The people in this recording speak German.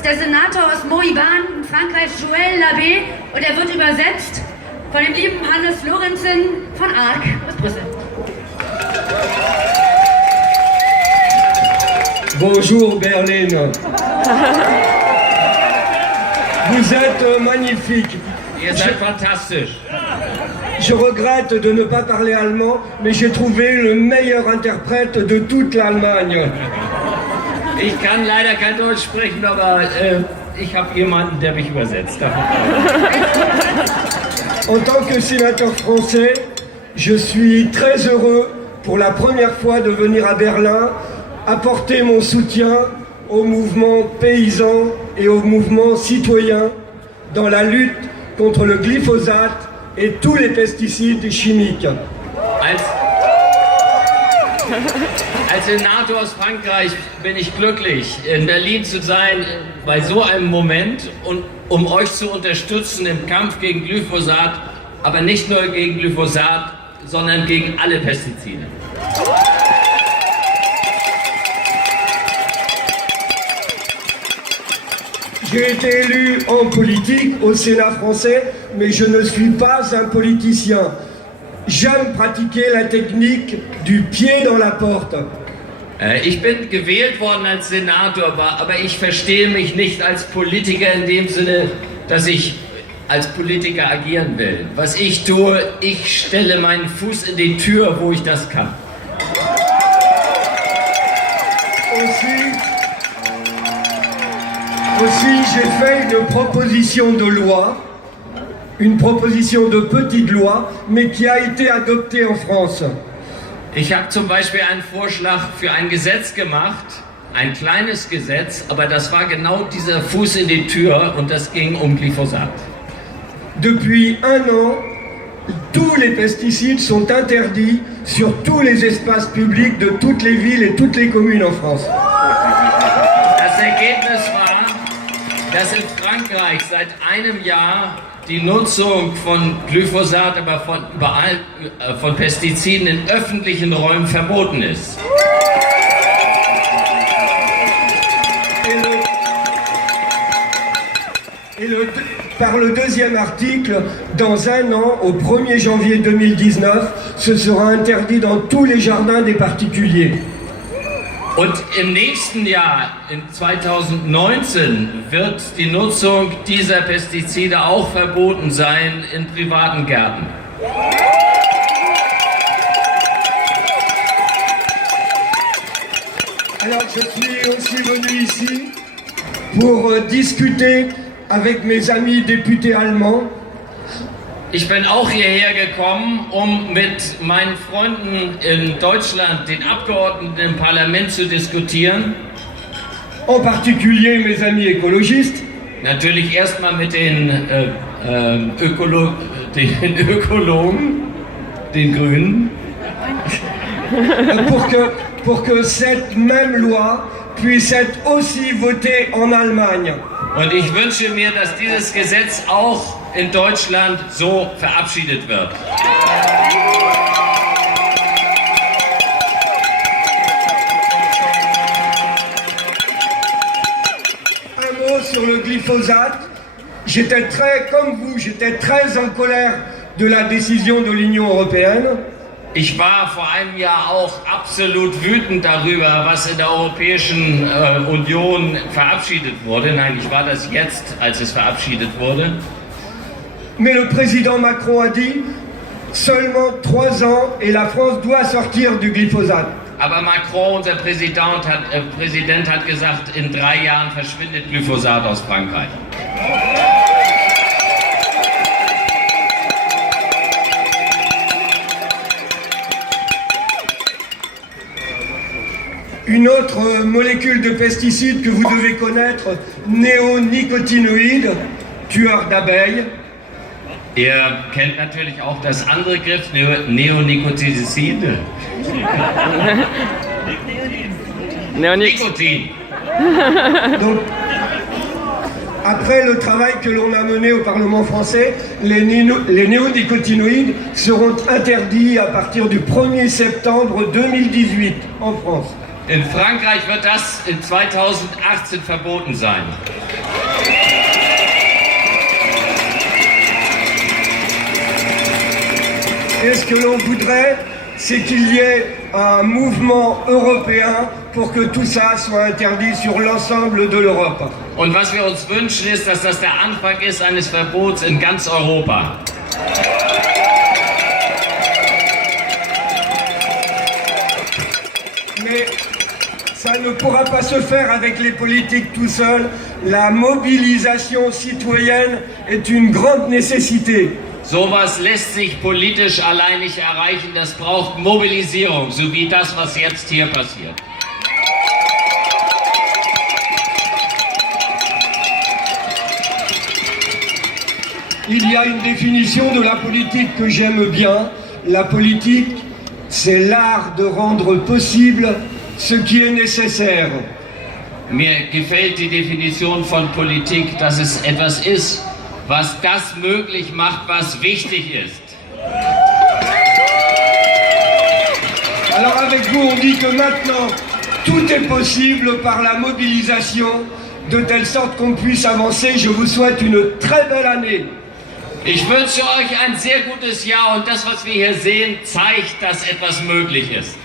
ist der Senator aus Moiban in Frankreich, Joël Labbé, und er wird übersetzt von dem lieben Hannes Lorenzen von ARC aus Brüssel. Bonjour Berlin. Vous êtes magnifique. Ihr seid fantastisch. Je regrette de ne pas parler allemand, mais j'ai trouvé le meilleur interprète de toute l'Allemagne. Ich kann leider kein Deutsch sprechen, aber ich habe jemanden, der mich übersetzt. En tant que sénateur français, je suis très heureux pour la première fois de venir à Berlin apporter mon soutien au mouvement paysan et au mouvement citoyen dans la lutte contre le glyphosate et tous les pesticides chimiques. Als Senator aus Frankreich bin ich glücklich, in Berlin zu sein bei so einem Moment und um euch zu unterstützen im Kampf gegen Glyphosat, aber nicht nur gegen Glyphosat, sondern gegen alle Pestizide. J'ai été élu en politique au Sénat français, mais je ne suis pas un politicien. J'aime pratiquer la technique du pied dans la porte. Ich bin gewählt worden als Senator, aber ich verstehe mich nicht als Politiker in dem Sinne, dass ich als Politiker agieren will. Was ich tue, ich stelle meinen Fuß in die Tür, wo ich das kann. Aussi, j'ai fait une proposition de loi, une proposition de petite loi, mais qui a été adoptée en France. Ich habe zum Beispiel einen Vorschlag für ein Gesetz gemacht, ein kleines Gesetz, aber das war genau dieser Fuß in die Tür und das ging um Glyphosat. Depuis un an, tous les pesticides sont interdits sur tous les espaces publics de toutes les villes et toutes les communes en France. Das Ergebnis war, dass in Frankreich seit einem Jahr die Nutzung von Glyphosat, aber von Pestiziden in öffentlichen Räumen verboten ist. Par le deuxième article, dans un an, au 1er janvier 2019, ce sera interdit dans tous les jardins des particuliers. Und im nächsten Jahr, in 2019, wird die Nutzung dieser Pestizide auch verboten sein in privaten Gärten. Alors, je suis aussi venu ici pour discuter avec mes amis députés allemands. Ich bin auch hierher gekommen, um mit meinen Freunden in Deutschland, den Abgeordneten im Parlament, zu diskutieren. En particulier mes amis écologistes. Natürlich erstmal mit den Ökologen, den Grünen. Pour que cette même loi puisse être aussi votée en Allemagne. Und ich wünsche mir, dass dieses Gesetz auch in Deutschland so verabschiedet wird. Un mot sur le glyphosate. J'étais comme vous, j'étais très en colère de la décision de l'Union européenne. Ich war vor einem Jahr auch absolut wütend darüber, was in der Europäischen Union verabschiedet wurde. Nein, ich war das jetzt, als es verabschiedet wurde. Mais le président Macron a dit, seulement 3 ans et la France doit sortir du glyphosate. Aber Macron, unser Präsident hat gesagt, in 3 Jahren verschwindet Glyphosat aus Frankreich. Une autre molécule de pesticide que vous devez connaître, néonicotinoïdes, tueur d'abeilles. Ihr kennt natürlich auch das andere Griff, Neonicotinoïde. Nikotin. Donc, après le travail que l'on a mené au Parlement français, les néonicotinoïdes seront interdits à partir du 1er septembre 2018 en France. In Frankreich wird das in 2018 verboten sein. Et ce que l'on voudrait, c'est qu'il y ait un mouvement européen pour que tout ça soit interdit sur l'ensemble de l'Europe. Und was wir uns wünschen, ist, dass das der Anfang ist eines Verbots in ganz Europa. Mais ça ne pourra pas se faire avec les politiques tout seuls. La mobilisation citoyenne est une grande nécessité. Sowas lässt sich politisch allein nicht erreichen. Das braucht Mobilisierung, so wie das, was jetzt hier passiert. Il y a une définition de la politique que j'aime bien. La politique, c'est l'art de rendre possible ce qui est nécessaire. Mir gefällt die Definition von Politik, dass es etwas ist, was das möglich macht, was wichtig ist. Alors avec vous, on dit que maintenant, tout est possible par la mobilisation, de telle sorte qu'on puisse avancer. Je vous souhaite une très belle année. Ich wünsche euch ein sehr gutes Jahr und das, was wir hier sehen, zeigt, dass etwas möglich ist.